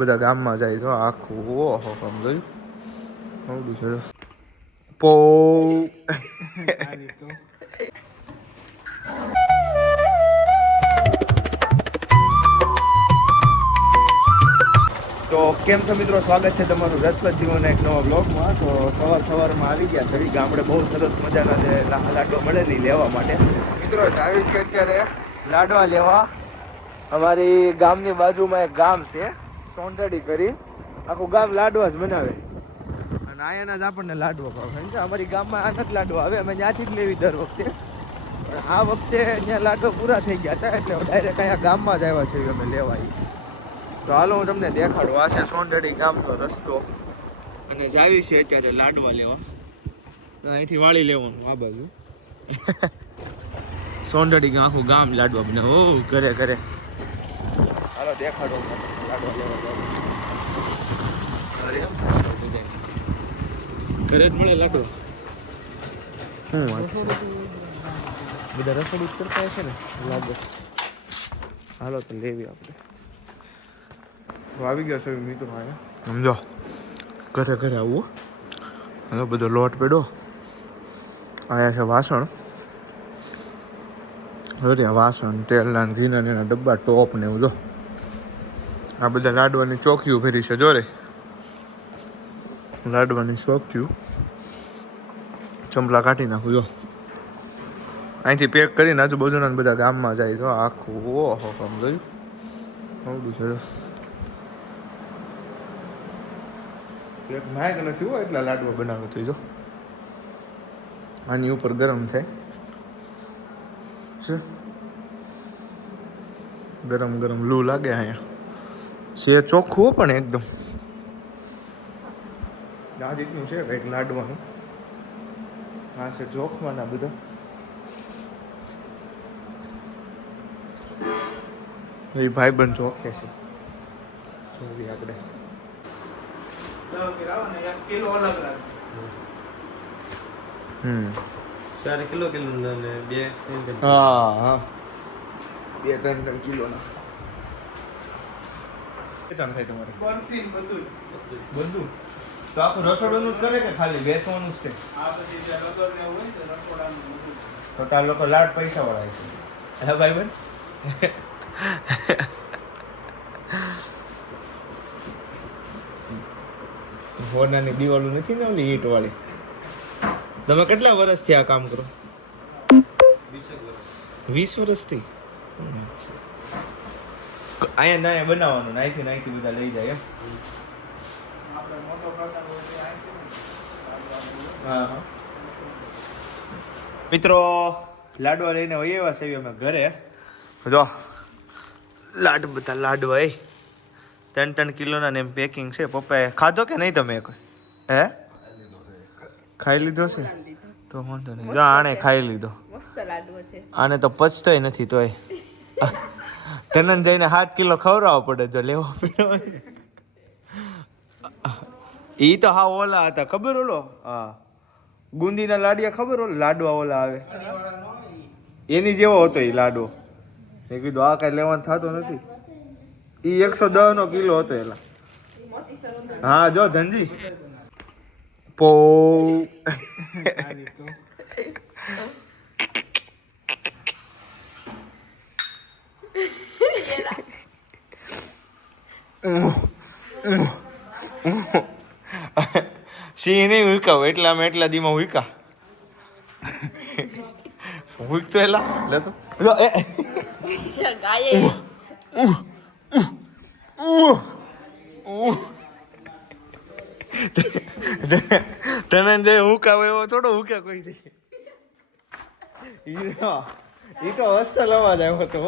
બધા ગામમાં જાય તો આખું ઓહો આમ જોયું આવડું છે પો તો કેમ છો મિત્રો, સ્વાગત છે તમારું રસપ્રદ જીવનના એક નવા બ્લોગમાં. તો સવારમાં આવી ગયા છે ગામડે. બહુ સરસ મજાના જે લાડવા મળે ને લેવા માટે મિત્રો આવીશ કે અત્યારે લાડવા લેવા. અમારી ગામની બાજુમાં એક ગામ છે સોંઢડી કરી, આખું ગામ લાડવા જ બનાવે અને અહીંયાના જ આપણને લાડવા ભાવે છે. અમારી ગામમાં આના જ લાડવા આવે, અમે ત્યાંથી જ લેવી દર વખતે. પણ આ વખતે ત્યાં લાડવા પૂરા થઈ ગયા હતા એટલે ડાયરેક્ટ અહીંયા ગામમાં જ આવ્યા છે અમે લેવા. તો હાલો હું તમને દેખાડું. આ છે સોંઢડી ગામનો રસ્તો અને જાવી છે અત્યારે લાડવા લેવા. અહીંથી વાળી લેવાનું આ બાજુ. સોંઢડી આખું ગામ લાડવા બને. ઓ કરે કરે હાલો દેખાડો લાડવા લેવા જાવ. ઘરે જ મળે લાડવો. શું વાત છે, બધા રસોડું કરતા હશે ને લાગે. હાલો તો લેવી આપણે. આવી ગયા છે મિત્રો અહીંયા સમજો. ઘરે ઘરે આવું. હવે બધો લોટ પડ્યો. અહીંયા છે વાસણ. હવે વાસણ તેલના ઘીના એના ડબ્બા ટોપ ને એવું જો. આ બધા લાડવાની ચોકીઓ ફેરી છે જો રે. લાડવાની ચોકીઓ ચંપલા કાઢી નાખું જો. અહીંથી પેક કરીને આજુબાજુના બધા ગામમાં જાય તો આખું ઓહો આમ જોયું આવડું છે. એક માયક નથી હોય એટલા લાડવા બનાવે તો જો. આની ઉપર ગરમ થાય છે. ગરમ ગરમ લૂ લાગે અહીંયા. છે ચોખ્ખું પણ એકદમ આ રીતનું છે કંઈક લાડવાનું. આ છે ચોખવાના બધા. એ ભાઈબંધ ચોખે છે જોવી આપણે. 4 કિલો ને 2 હા 2-3 કિલોના કેટલા થાય તમારે? બધું તો આખું રસોડું કરે કે ખાલી બેસવાનું જ છે? તો તાર લોકો લાડ પૈસા વાળા છે. હા ભાઈ બેન. હોનાની દિવાલો નથી ને ઓલી ઈંટ વાળી. તમે કેટલા વર્ષથી આ કામ કરો? 20 વર્ષથી. અહીંયા બનાવવાનું નાઈથી બધા લઈ જાય એમ. હા મિત્રો લાડવા લઈને આવ્યા છે અમે ઘરે. જો બધા લાડવા 3 કિલોના ને એમ પેકિંગ છે. પપ્પાએ ખાધો કે નહીં તમે? હે ખાઈ લીધો છે તો વાંધો નહીં. જો આણે ખાઈ લીધો. આને તો પચતોય નથી તોય ધનંજયને 7 કિલો ખવડાવવો પડે જો લેવો પડે. ઈ તો હા ઓલા હતા ખબર ઓલો. હા ગુંદીના લાડિયા ખબર ઓલા લાડવા ઓલા આવે એની જેવો હતો એ લાડવો. મેં કીધું આ કઈ લેવાનું થતો નથી. ઈ 110 કિલો હતો એલા. હા જો ધનજી પો સિંહ નહીં હુકાવ એટલા દીમાં હુકા હુકતો એલા લેતો ધનંજય હુકાવ એવો થોડો હુકા કોઈ દે. ઈ તો અસલ અવાજ આવ્યો હતો.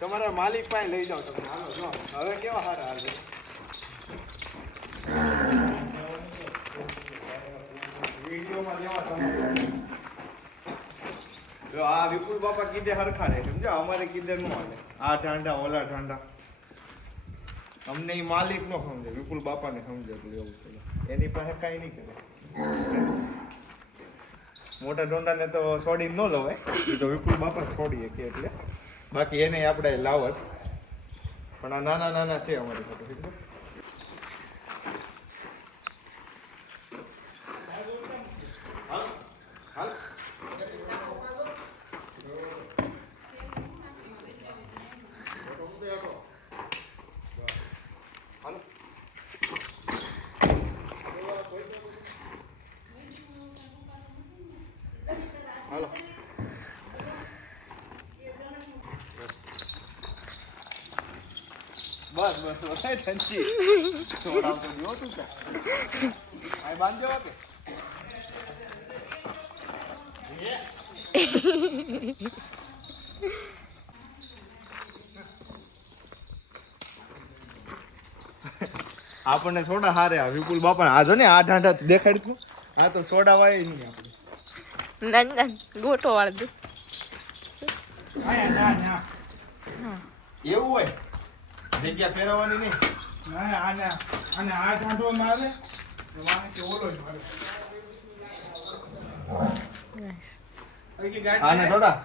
તમારા માલિક પાસે લઈ જાઓ તમે. હાલો જો હવે કેવા સારા હાલ. વિડીયોમાં લેવા તમે જો આ વિપુલ બાપા કીધે હરખા રહે સમજો. અમારે કીધે ન હાલે. આ ઠાંડા ઓલા ઠાંડા. અમને એ માલિક નો સમજે, વિપુલ બાપાને સમજે એટલે એવું છે. એની પાસે કાંઈ નહીં કરે. મોટા ડોંડાને તો છોડી ન લવાય, એ તો વિપુલ બાપા છોડીએ કે એટલે. બાકી એને આપણે લાવત, પણ આ નાના નાના છે અમારી સાથે. હાલો બસ બસ બસ ધનજી છોડાવતો જો તું કે આ બાંધજો કે આપણને સોડા હારે આ વિપુલ બાપા આ જો ને આ ઢાંઢા દેખાડી તું આ તો સોડા વાય નહીં આપણે ના ગોઠો વાળ દે એવું હોય જગ્યા ફેરવવાની નહીં આને આ ઢાંઢો મારે ઓલો જ મારે આને થોડા